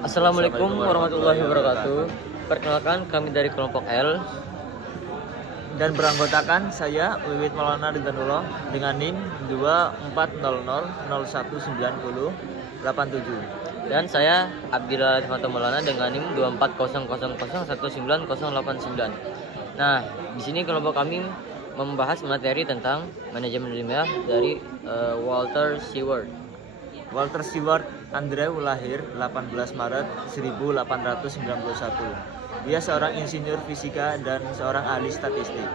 Assalamualaikum warahmatullahi wabarakatuh. Perkenalkan, kami dari kelompok L. Dan beranggotakan saya Wiwit Maulana Ridwanullah dengan NIM 2400019087. Dan saya Abdillah Rahmat Maulana dengan NIM 2400019089. Nah, di sini kelompok kami membahas materi tentang manajemen ilmiah dari Walter Seward. Walter Seward Andrew lahir 18 Maret 1891. Dia seorang insinyur fisika dan seorang ahli statistik.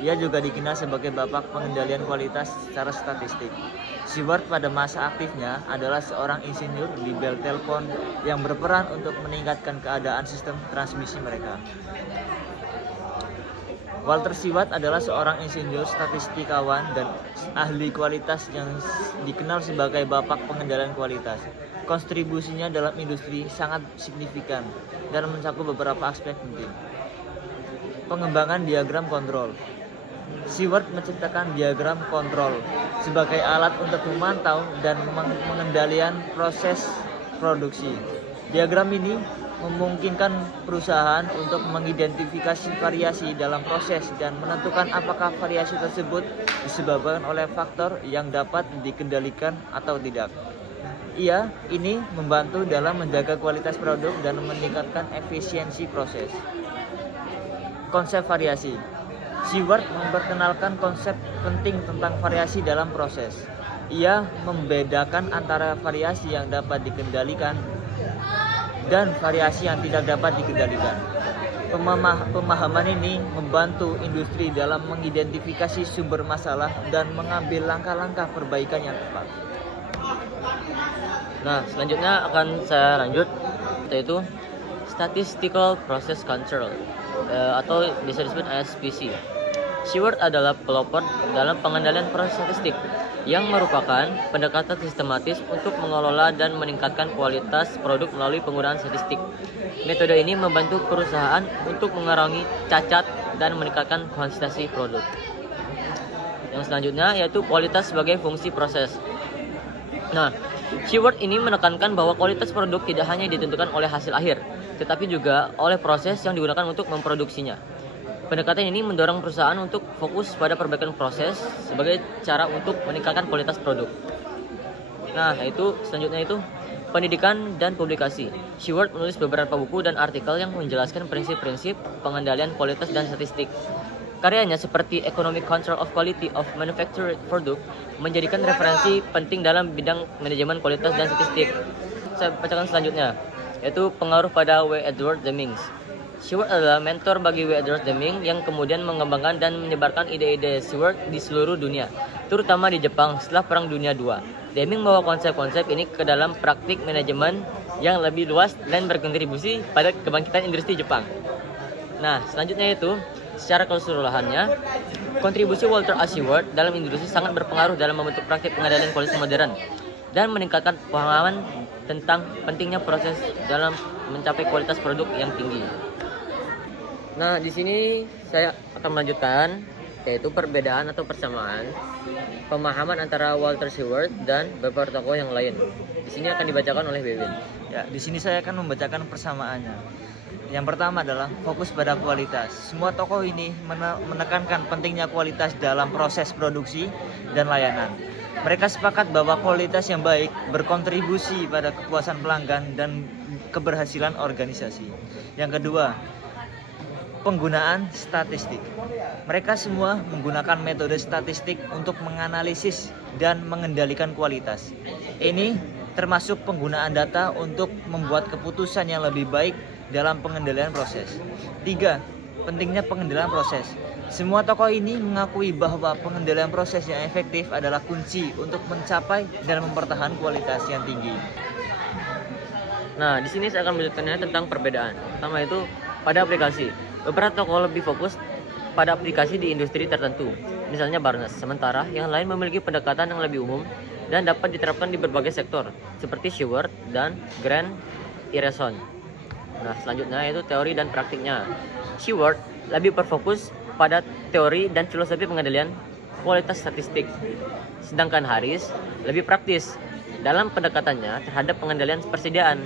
Ia juga dikenal sebagai bapak pengendalian kualitas secara statistik. Seward pada masa aktifnya adalah seorang insinyur di Bell Telephone yang berperan untuk meningkatkan keadaan sistem transmisi mereka. Walter Seward adalah seorang insinyur statistikawan dan ahli kualitas yang dikenal sebagai bapak pengendalian kualitas. Kontribusinya dalam industri sangat signifikan dan mencakup beberapa aspek penting. Pengembangan diagram kontrol. Seward menciptakan diagram kontrol sebagai alat untuk memantau dan mengendalikan proses produksi. Diagram ini memungkinkan perusahaan untuk mengidentifikasi variasi dalam proses dan menentukan apakah variasi tersebut disebabkan oleh faktor yang dapat dikendalikan atau tidak. Ini membantu dalam menjaga kualitas produk dan meningkatkan efisiensi proses. Konsep variasi. Seward memperkenalkan konsep penting tentang variasi dalam proses. Ia membedakan antara variasi yang dapat dikendalikan dan variasi yang tidak dapat dikendalikan. Pemahaman ini membantu industri dalam mengidentifikasi sumber masalah dan mengambil langkah-langkah perbaikan yang tepat. Nah, selanjutnya akan saya lanjut, yaitu Statistical Process Control atau bisa disebut SPC. Seward adalah pelopor dalam pengendalian proses statistik yang merupakan pendekatan sistematis untuk mengelola dan meningkatkan kualitas produk melalui penggunaan statistik. Metode ini membantu perusahaan untuk mengurangi cacat dan meningkatkan konsistensi produk. Yang selanjutnya yaitu kualitas sebagai fungsi proses. Nah, Seward ini menekankan bahwa kualitas produk tidak hanya ditentukan oleh hasil akhir, tetapi juga oleh proses yang digunakan untuk memproduksinya. Pendekatan ini mendorong perusahaan untuk fokus pada perbaikan proses sebagai cara untuk meningkatkan kualitas produk. Nah, selanjutnya itu pendidikan dan publikasi. Seward menulis beberapa buku dan artikel yang menjelaskan prinsip-prinsip pengendalian kualitas dan statistik. Karyanya seperti Economic Control of Quality of Manufactured Product menjadikan referensi penting dalam bidang manajemen kualitas dan statistik. Saya bacakan selanjutnya, yaitu pengaruh pada W. Edward Deming. Seward adalah mentor bagi W. Edward Deming yang kemudian mengembangkan dan menyebarkan ide-ide Seward di seluruh dunia, terutama di Jepang setelah Perang Dunia II. Deming membawa konsep-konsep ini ke dalam praktik manajemen yang lebih luas dan berkontribusi pada kebangkitan industri Jepang. Nah, selanjutnya itu, secara keseluruhannya, kontribusi Walter A. Seward dalam industri sangat berpengaruh dalam membentuk praktik pengendalian kualitas modern dan meningkatkan pemahaman tentang pentingnya proses dalam mencapai kualitas produk yang tinggi. Nah, di sini saya akan melanjutkan, yaitu perbedaan atau persamaan pemahaman antara Walter Seward dan beberapa tokoh yang lain. Di sini akan dibacakan oleh Bebin. Ya, di sini saya akan membacakan persamaannya. Yang pertama adalah fokus pada kualitas. Semua tokoh ini menekankan pentingnya kualitas dalam proses produksi dan layanan. Mereka sepakat bahwa kualitas yang baik berkontribusi pada kepuasan pelanggan dan keberhasilan organisasi. Yang kedua, penggunaan statistik. Mereka semua menggunakan metode statistik untuk menganalisis dan mengendalikan kualitas. Ini termasuk penggunaan data untuk membuat keputusan yang lebih baik dalam pengendalian proses. 3. Pentingnya pengendalian proses. Semua tokoh ini mengakui bahwa pengendalian proses yang efektif adalah kunci untuk mencapai dan mempertahankan kualitas yang tinggi. Nah, di sini saya akan menjelaskannya tentang perbedaan. Pertama itu pada aplikasi. Beberapa tokoh lebih fokus pada aplikasi di industri tertentu, misalnya Barnes. Sementara yang lain memiliki pendekatan yang lebih umum dan dapat diterapkan di berbagai sektor, seperti Seward dan Grant Ireson. Nah, selanjutnya yaitu teori dan praktiknya. Seward lebih berfokus pada teori dan filosofi pengendalian kualitas statistik, sedangkan Harris lebih praktis dalam pendekatannya terhadap pengendalian persediaan.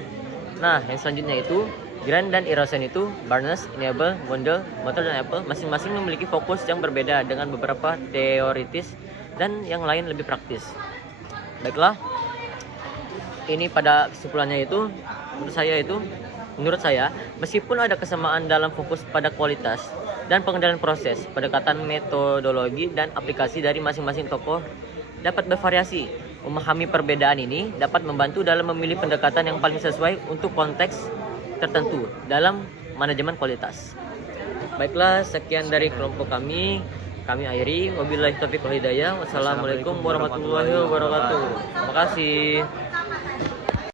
Nah, yang selanjutnya itu Grant dan Erosen itu Barnes, Enable, Wendell, Motter dan Apple masing-masing memiliki fokus yang berbeda dengan beberapa teoritis dan yang lain lebih praktis. Baiklah, ini pada kesimpulannya itu menurut saya meskipun ada kesamaan dalam fokus pada kualitas dan pengendalian proses, pendekatan metodologi dan aplikasi dari masing-masing tokoh dapat bervariasi. Memahami perbedaan ini dapat membantu dalam memilih pendekatan yang paling sesuai untuk konteks tertentu dalam manajemen kualitas. Baiklah, sekian dari kelompok kami. Kami akhiri. Wabillahi taufiq wal hidayah. Wassalamualaikum warahmatullahi wabarakatuh. Terima kasih.